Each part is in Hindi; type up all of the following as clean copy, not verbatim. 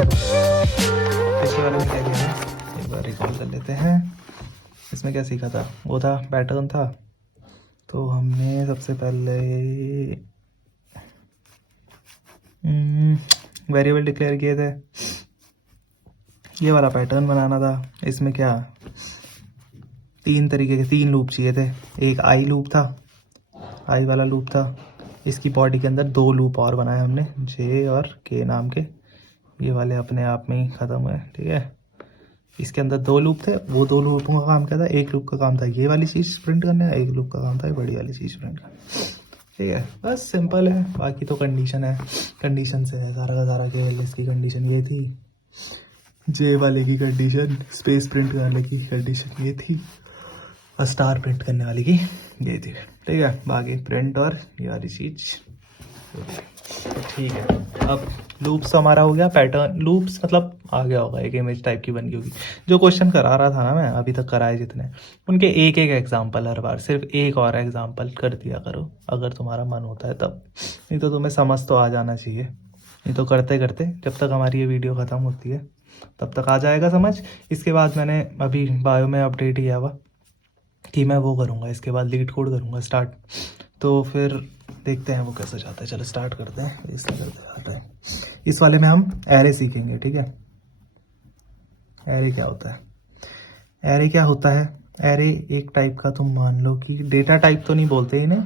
देखो पिछले वाले में क्या किया है, एक बार रिकॉल कर लेते हैं। इसमें क्या सीखा था, वो था पैटर्न था। तो हमने सबसे पहले वेरिएबल डिक्लेयर किए थे, ये वाला पैटर्न बनाना था। इसमें क्या तीन तरीके के 3 लूप चाहिए थे। एक आई लूप था, आई वाला लूप था। इसकी बॉडी के अंदर 2 लूप और बनाए हमने, जे और के नाम के। ये वाले अपने आप में ही ख़त्म हुए, ठीक है। इसके अंदर 2 लूप थे, वो 2 लूपों का काम क्या था, एक लूप का काम था ये वाली चीज़ प्रिंट करने का, एक लूप का काम था ये बड़ी वाली चीज़ प्रिंट करना, ठीक है। बस सिंपल है, बाकी तो कंडीशन है, कंडीशन से है सारा का सारा। केवल इसकी कंडीशन ये थी, जे वाले की कंडीशन, स्पेस प्रिंट करने वाले की कंडीशन ये थी, और स्टार प्रिंट करने वाली की ये थी, ठीक है। बाकी प्रिंट और ये वाली चीज़ ठीक है। अब लूप्स हमारा हो गया, पैटर्न लूप्स मतलब आ गया होगा, एक इमेज टाइप की बन गई होगी। जो क्वेश्चन करा रहा था ना मैं अभी तक कराए जितने, उनके एक एक एग्जाम्पल हर बार सिर्फ एक और एग्जाम्पल कर दिया करो अगर तुम्हारा मन होता है तब, नहीं तो तुम्हें समझ तो आ जाना चाहिए। नहीं तो करते करते जब तक हमारी ये वीडियो ख़त्म होती है तब तक आ जाएगा समझ। इसके बाद मैंने अभी बायो में अपडेट किया हुआ कि मैं वो करूँगा, इसके बाद लीड कोड करूँगा स्टार्ट। तो फिर देखते हैं वो कैसे जाता है। चलो स्टार्ट करते हैं, इसमें करते जाते हैं। इस वाले में हम एरे सीखेंगे, ठीक है। एरे क्या होता है, एरे क्या होता है, एरे एक टाइप का, तुम मान लो कि डेटा टाइप तो नहीं बोलते इन्हें,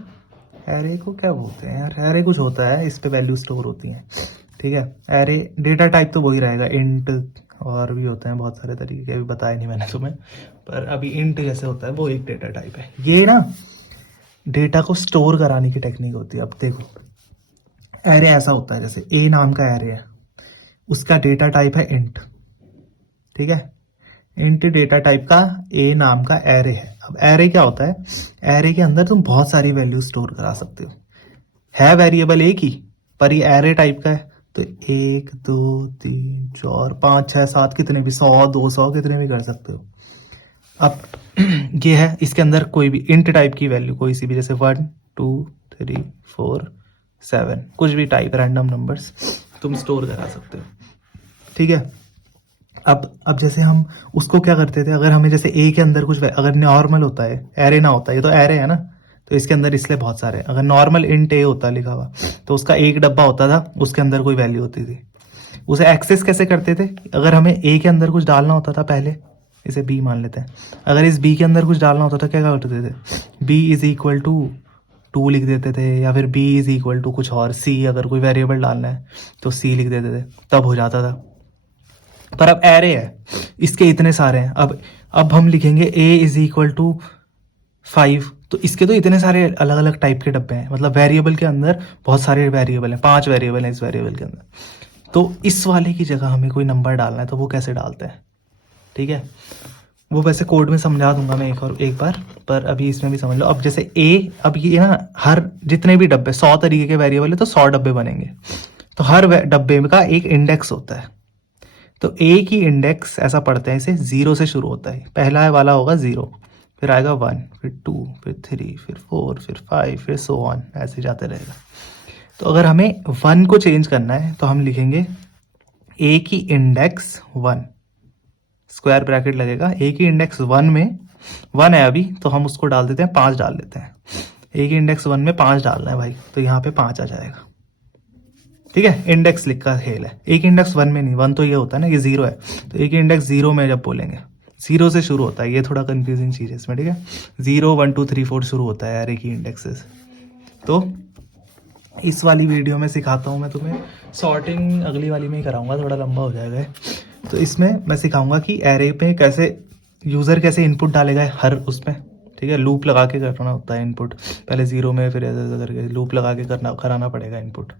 एरे को क्या बोलते हैं यार, एरे कुछ होता है, इस पे वैल्यू स्टोर होती हैं, ठीक है। एरे डेटा टाइप तो वही रहेगा, इंट और भी होते हैं बहुत सारे तरीके के, अभी बताया नहीं मैंने तुम्हें, पर अभी इंट जैसे होता है वो एक डेटा टाइप है। ये ना डेटा को स्टोर कराने की टेक्निक होती है। अब देखो एरे ऐसा होता है, जैसे ए नाम का एरे है, उसका डेटा टाइप है इंट, ठीक है। इंट डेटा टाइप का ए नाम का एरे है। अब एरे क्या होता है, एरे के अंदर तुम बहुत सारी वैल्यू स्टोर करा सकते हो, है वेरिएबल एक ही पर ये एरे टाइप का है, तो 1 2 3 4 5 6 7 कितने भी, 100 200 कितने भी कर सकते हो। अब ये है, इसके अंदर कोई भी इंट टाइप की वैल्यू कोई सी भी, जैसे 1 2 3 4 7 कुछ भी टाइप रैंडम नंबर्स तुम स्टोर करा सकते हो, ठीक है। अब जैसे हम उसको क्या करते थे, अगर हमें जैसे ए के अंदर कुछ अगर नॉर्मल होता है, एरे ना होता है, ये तो एरे है ना, तो इसके अंदर इसलिए बहुत सारे, अगर नॉर्मल इंट ए होता लिखा हुआ तो उसका एक डब्बा होता था, उसके अंदर कोई वैल्यू होती थी। उसे एक्सेस कैसे करते थे, अगर हमें ए के अंदर कुछ डालना होता था, पहले इसे बी मान लेते हैं, अगर इस बी के अंदर कुछ डालना होता था क्या करते थे, बी इज इक्वल टू 2 लिख देते थे, या फिर बी इज इक्वल टू कुछ और, सी अगर कोई वेरिएबल डालना है तो सी लिख देते थे, तब हो जाता था। पर अब एरे है, इसके इतने सारे हैं, अब हम लिखेंगे ए इज इक्वल टू 5, तो इसके तो इतने सारे अलग अलग टाइप के डब्बे हैं, मतलब वेरिएबल के अंदर बहुत सारे वेरिएबल हैं, 5 वेरिएबल हैं इस वेरिएबल के अंदर। तो इस वाले की जगह हमें कोई नंबर डालना है तो वो कैसे डालते हैं, ठीक है। वो वैसे कोड में समझा दूंगा मैं एक बार, पर अभी इसमें भी समझ लो। अब जैसे ए, अब ये ना हर जितने भी डब्बे 100 तरीके के वेरिएबल है तो 100 डब्बे बनेंगे, तो हर डब्बे का एक इंडेक्स होता है। तो ए की इंडेक्स ऐसा पढ़ते हैं, इसे 0 से शुरू होता है, पहला वाला होगा 0, फिर आएगा 1, फिर 2, फिर 3, फिर 4, फिर 5, फिर सो ऑन, ऐसे जाते रहेगा। तो अगर हमें 1 को चेंज करना है तो हम लिखेंगे ए की इंडेक्स 1, स्क्वायर ब्रैकेट लगेगा, ए की इंडेक्स 1 में 1 है अभी, तो हम उसको डाल देते हैं 5 डाल देते हैं, ए की इंडेक्स 1 में 5 डालना है भाई, तो यहाँ पे 5 आ जाएगा, ठीक है। इंडेक्स लिख का खेल है, एक इंडेक्स 1 में नहीं, 1 तो ये होता है ना, ये 0 है, तो एक इंडेक्स 0 में जब बोलेंगे 0 से शुरू होता है, ये थोड़ा कंफ्यूजिंग चीज़ है इसमें, ठीक है। 0 1 2 3 4 शुरू होता है यार एक ही इंडेक्सेस। तो इस वाली वीडियो में सिखाता हूँ मैं तुम्हें, सॉर्टिंग अगली वाली में ही कराऊंगा, थोड़ा लंबा हो जाएगा। तो इसमें मैं सिखाऊंगा कि एरे पे कैसे यूज़र कैसे इनपुट डालेगा हर उसमें, ठीक है। लूप लगा के करना होता है इनपुट, पहले 0 में फिर ऐसे करके लूप लगा के कराना पड़ेगा इनपुट,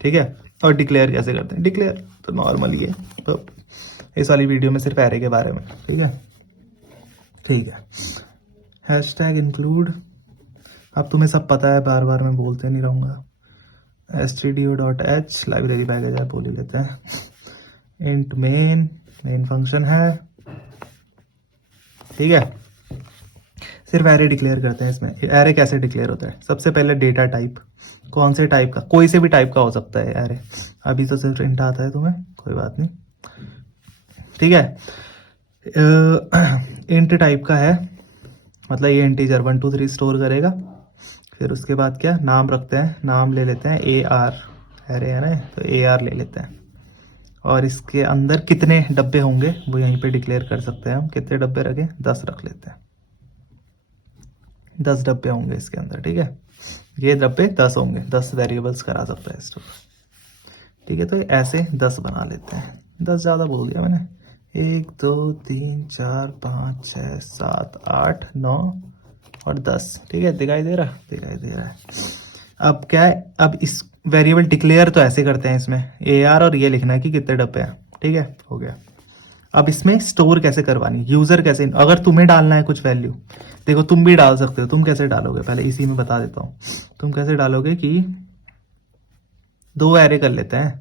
ठीक है। और डिक्लेयर कैसे करते हैं, डिक्लेयर तो नॉर्मल ही है, तो इस वाली वीडियो में सिर्फ एरे के बारे में, ठीक है, ठीक है। हैशटैग इंक्लूड, अब तुम्हें सब पता है, बार बार मैं बोलते नहीं रहूँगा। stdio.h लाइब्रेरी पैकेज है, बोल ही लेते हैं। इंट मेन फंक्शन है, ठीक है। सिर्फ एरे डिक्लेयर करते हैं इसमें। एरे कैसे डिक्लेयर होता है, सबसे पहले डेटा टाइप, कौन से टाइप का, कोई से भी टाइप का हो सकता है एरे, अभी तो सिर्फ इंट आता है तुम्हें, कोई बात नहीं, ठीक है। इंट टाइप का है, मतलब ये इंटीजर 1 2 3 स्टोर करेगा। फिर उसके बाद क्या नाम रखते हैं, नाम ले लेते हैं AR, अरे है ना, तो AR ले लेते हैं। और इसके अंदर कितने डब्बे होंगे वो यहीं पे डिक्लेयर कर सकते हैं हम। कितने डब्बे रखें, 10 रख लेते हैं। 10 डब्बे होंगे इसके अंदर, ठीक है। ये डब्बे 10 होंगे, 10 वेरिएबल्स करा सकते हैं स्टोर, ठीक है। तो ऐसे 10 बना लेते हैं। 10 ज़्यादा बोल दिया मैंने। 1 2 3 4 5 6 7 8 9 और 10, ठीक है। दिखाई दे रहा, दिखाई दे रहा है। अब क्या है, अब इस वेरिएबल डिक्लेयर तो ऐसे करते हैं इसमें AR, और ये लिखना है कि कितने डब्बे हैं, ठीक है, हो गया। अब इसमें स्टोर कैसे करवानी, यूजर कैसे, अगर तुम्हें डालना है कुछ वैल्यू, देखो तुम भी डाल सकते हो। तुम कैसे डालोगे, पहले इसी में बता देता हूँ। तुम कैसे डालोगे कि 2 एरे कर लेते हैं,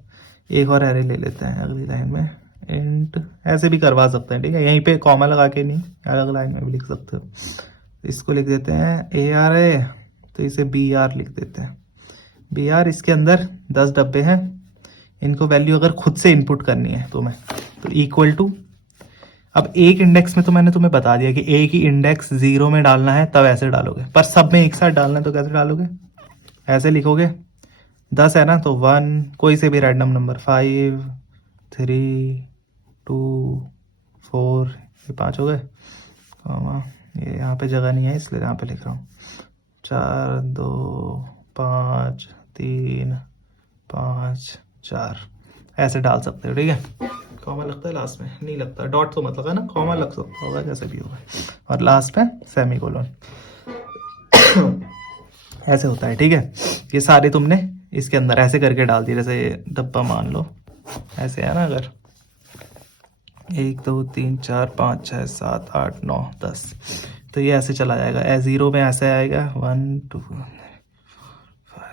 एक और एरे ले लेते हैं अगली लाइन में, इंट ऐसे भी करवा सकते हैं, ठीक है। यहीं पे कॉमा लगा के नहीं, अलग लाइन में भी लिख सकते हो। इसको लिख देते हैं AR है, तो इसे BR लिख देते हैं। BR, इसके अंदर 10 डब्बे हैं। इनको वैल्यू अगर खुद से इनपुट करनी है तुम्हें, तो इक्वल टू, अब एक इंडेक्स में तो मैंने तुम्हें बता दिया कि एक ही इंडेक्स 0 में डालना है, तब ऐसे डालोगे। पर सब में एक साथ डालना है तो कैसे डालोगे, ऐसे लिखोगे। 10 है ना, तो 1 कोई से भी रैंडम नंबर, 5 3 2 4, ये 5 हो गए। ये यहाँ पे जगह नहीं है इसलिए यहाँ पे लिख रहा हूँ। 4 2 5 3 5 4, ऐसे डाल सकते हो, ठीक है। कॉमा लगता है लास्ट में, नहीं लगता, डॉट तो मत लगा ना, कॉमा लग सकता होगा, जैसे भी होगा। और लास्ट में सेमीकोलन, ऐसे होता है, ठीक है। ये सारे तुमने इसके अंदर ऐसे करके डाल दिए। जैसे डब्बा मान लो ऐसे है ना, अगर 1 2 3 4 5 6 7 8 9 10, तो ये ऐसे चला जाएगा। A0 में ऐसे आएगा 1 2 5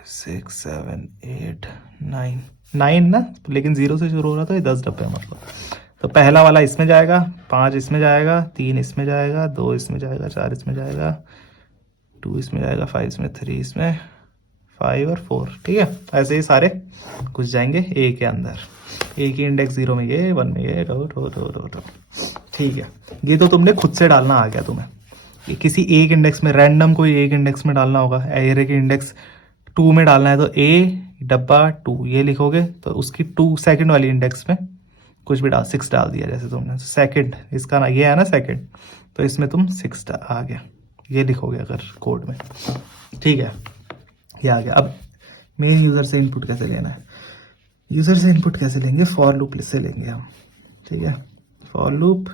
6 7 8 9 9 ना, लेकिन 0 से शुरू हो रहा, तो ये 10 डब्बे मतलब। तो पहला वाला इसमें जाएगा, 5 इसमें जाएगा, 3 इसमें जाएगा, 2 इसमें जाएगा, 4 इसमें जाएगा, 2 इसमें जाएगा, 5 इसमें, 3 इसमें, 5 और 4, ठीक है। ऐसे ही सारे कुछ जाएंगे A के अंदर। A की इंडेक्स 0 में ये, 1 में ये, रो, ठीक है। ये तो तुमने खुद से डालना आ गया तुम्हें। ये किसी एक इंडेक्स में, रैंडम कोई एक इंडेक्स में डालना होगा। एरे के इंडेक्स 2 में डालना है, तो A डब्बा 2 ये लिखोगे, तो उसकी 2 सेकंड वाली इंडेक्स में कुछ भी डाल, 6 डाल दिया जैसे तुमने, तो सेकंड इसका ना, ये है ना सेकंड, तो इसमें तुम 6 आ गया, ये लिखोगे अगर कोड में, ठीक है। ये आ गया। अब मेन यूज़र से इनपुट कैसे लेना है, यूज़र से इनपुट कैसे लेंगे, फॉर लूप से लेंगे हम, ठीक है। फॉर लूप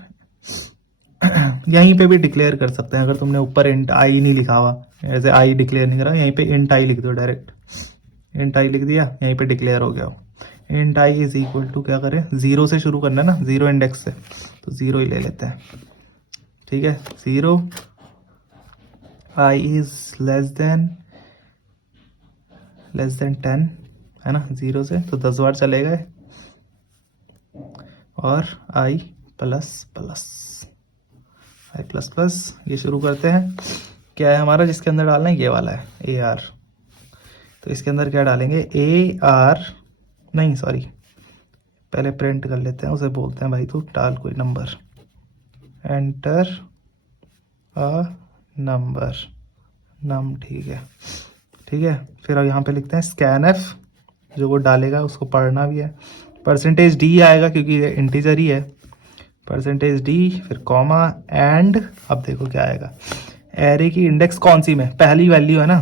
यहीं पे भी डिक्लेयर कर सकते हैं। अगर तुमने ऊपर इंट आई नहीं लिखा हुआ, ऐसे आई डिक्लेयर नहीं करा, यहीं पे इंट आई लिख दो डायरेक्ट। इंट आई लिख दिया, यहीं पे डिक्लेयर हो गया। Int I is equal to, क्या करें, 0 से शुरू करना है ना, 0 इंडेक्स से, तो 0 ही ले लेते हैं, ठीक है। 0 आई इज लेस देन 10 है ना, 0 से, तो 10 बार चलेगा। और आई प्लस प्लस, आई प्लस प्लस, ये शुरू करते हैं। क्या है हमारा जिसके अंदर डालना है, ये वाला है AR, तो इसके अंदर क्या डालेंगे, AR नहीं सॉरी, पहले प्रिंट कर लेते हैं, उसे बोलते हैं भाई तू डाल कोई नंबर, एंटर अ नंबर, नम, ठीक है, ठीक है। फिर अब यहाँ पे लिखते हैं scanf, जो वो डालेगा उसको पढ़ना भी है। %d आएगा क्योंकि ये इंटीजर ही है, %d, फिर कॉमा एंड, अब देखो क्या आएगा, एरे की इंडेक्स कौन सी में, पहली वैल्यू है ना,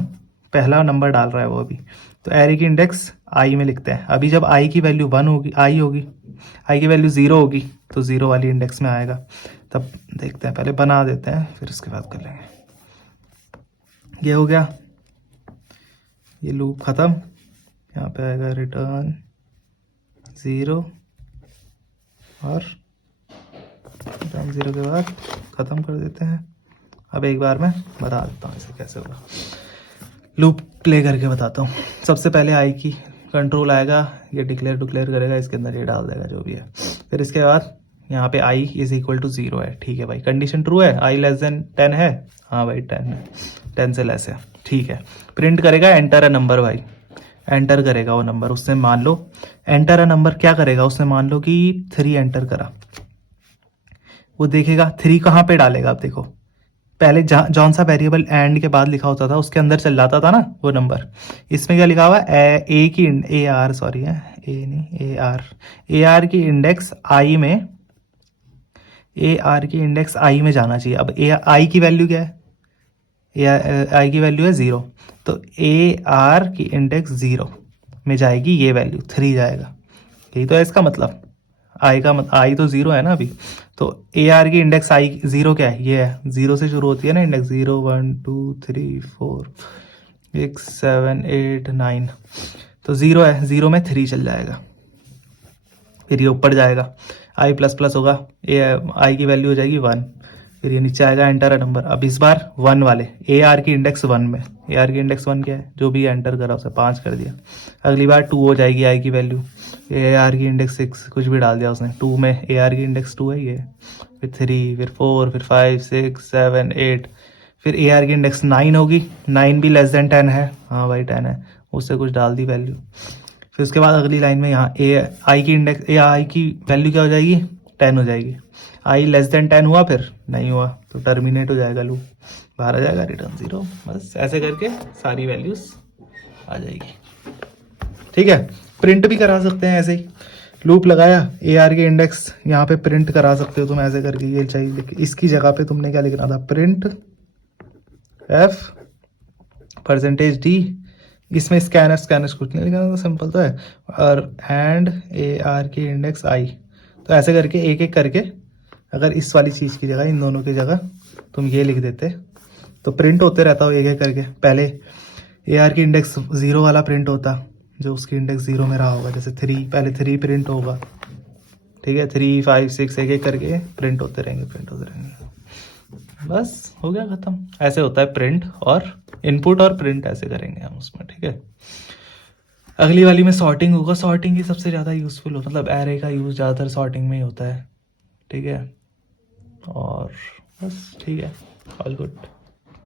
पहला नंबर डाल रहा है वो अभी, तो एरे की इंडेक्स आई में लिखते हैं। अभी जब आई की वैल्यू 1 होगी, आई होगी, आई की वैल्यू 0 होगी, तो 0 वाली इंडेक्स में आएगा। तब देखते हैं, पहले बना देते हैं फिर उसके बाद कर लेंगे। ये हो गया, ये लूप ख़त्म। यहाँ पे आएगा रिटर्न 0, और रिटर्न 0 के बाद ख़त्म कर देते हैं। अब एक बार मैं बता देता हूँ इसे कैसे होगा, लूप प्ले करके बताता हूँ। सबसे पहले आई की कंट्रोल आएगा, ये डिक्लेयर करेगा, इसके अंदर ये डाल देगा जो भी है। फिर इसके बाद यहाँ पे आई इज इक्वल टू 0 है, ठीक है भाई, कंडीशन ट्रू है, आई लेस देन 10 है, हाँ भाई 10 है, 10 से लेस है, ठीक है। प्रिंट करेगा एंटर अ नंबर भाई, एंटर करेगा वो नंबर, उसने मान लो एंटर अ नंबर क्या करेगा, उसने मान लो कि 3 एंटर करा, वो देखेगा 3 कहाँ पे डालेगा। अब देखो पहले जौन सा वेरिएबल एंड के बाद लिखा होता था उसके अंदर चल जाता था ना वो नंबर। इसमें क्या लिखा हुआ है, ए की ए आर सॉरी है ए नहीं ए आर की इंडेक्स आई में, ए आर की इंडेक्स आई में जाना चाहिए। अब ए आई की वैल्यू क्या है, ए आई की वैल्यू है 0, तो ए आर की इंडेक्स 0 में जाएगी, ये वैल्यू 3 जाएगा। यही तो है इसका मतलब, आई का आई तो 0 है ना अभी, तो ए आर की इंडेक्स आई 0 क्या है, ये है 0 से शुरू होती है ना इंडेक्स, 0 1 2 3 4 6 7 8 9, तो 0 है, 0 में 3 चल जाएगा, फिर ये ऊपर जाएगा, आई प्लस प्लस होगा, ए आई की वैल्यू हो जाएगी 1, फिर ये नीचे आएगा एंटर अ नंबर। अब इस बार 1 वाले ए आर की इंडेक्स 1 में, ए आर की इंडेक्स 1 क्या है, जो भी एंटर करा उसे 5 कर दिया। अगली बार 2 हो जाएगी आई की वैल्यू, ए आर की इंडेक्स 6 कुछ भी डाल दिया उसने, 2 में ए आर की इंडेक्स 2 है ये, फिर 3 फिर 4 फिर 5 6 7 8, फिर ए आर की इंडेक्स 9 होगी, 9 भी लेस देन 10 है, हाँ भाई 10 है, उससे कुछ डाल दी वैल्यू। फिर उसके बाद अगली लाइन में यहाँ ए आई की इंडेक्स, ए आई की वैल्यू क्या हो जाएगी, 10 हो जाएगी। आई लेस देन 10 हुआ, फिर नहीं हुआ तो टर्मिनेट हो जाएगा लूप, बाहर आ जाएगा रिटर्न 0। बस ऐसे करके सारी वैल्यूज आ जाएगी। ठीक है, प्रिंट भी करा सकते हैं ऐसे ही, लूप लगाया, ए आर के इंडेक्स यहाँ पे प्रिंट करा सकते हो तुम ऐसे करके, ये चाहिए इसकी जगह पे तुमने क्या लिखना था, प्रिंट एफ परसेंटेज डी, इसमें स्कैनर कुछ नहीं लिखना था, सिंपल तो है, और एंड ए आर की इंडेक्स आई। तो ऐसे करके एक एक करके, अगर इस वाली चीज़ की जगह इन दोनों की जगह तुम ये लिख देते तो प्रिंट होते रहता हो एक एक करके। पहले ए आर की इंडेक्स 0 वाला प्रिंट होता, जो उसकी इंडेक्स 0 में रहा होगा, जैसे 3, पहले 3 प्रिंट होगा, ठीक है, 3 5 6 एक एक करके प्रिंट होते रहेंगे। बस हो गया ख़त्म। ऐसे होता है प्रिंट और इनपुट और प्रिंट ऐसे करेंगे हम उसमें, ठीक है। अगली वाली में सॉर्टिंग होगा, सॉर्टिंग ही सबसे ज़्यादा यूज़फुल हो, मतलब एरे का यूज़ ज़्यादातर सॉर्टिंग में ही होता है, ठीक है। और बस ठीक है, ऑल गुड।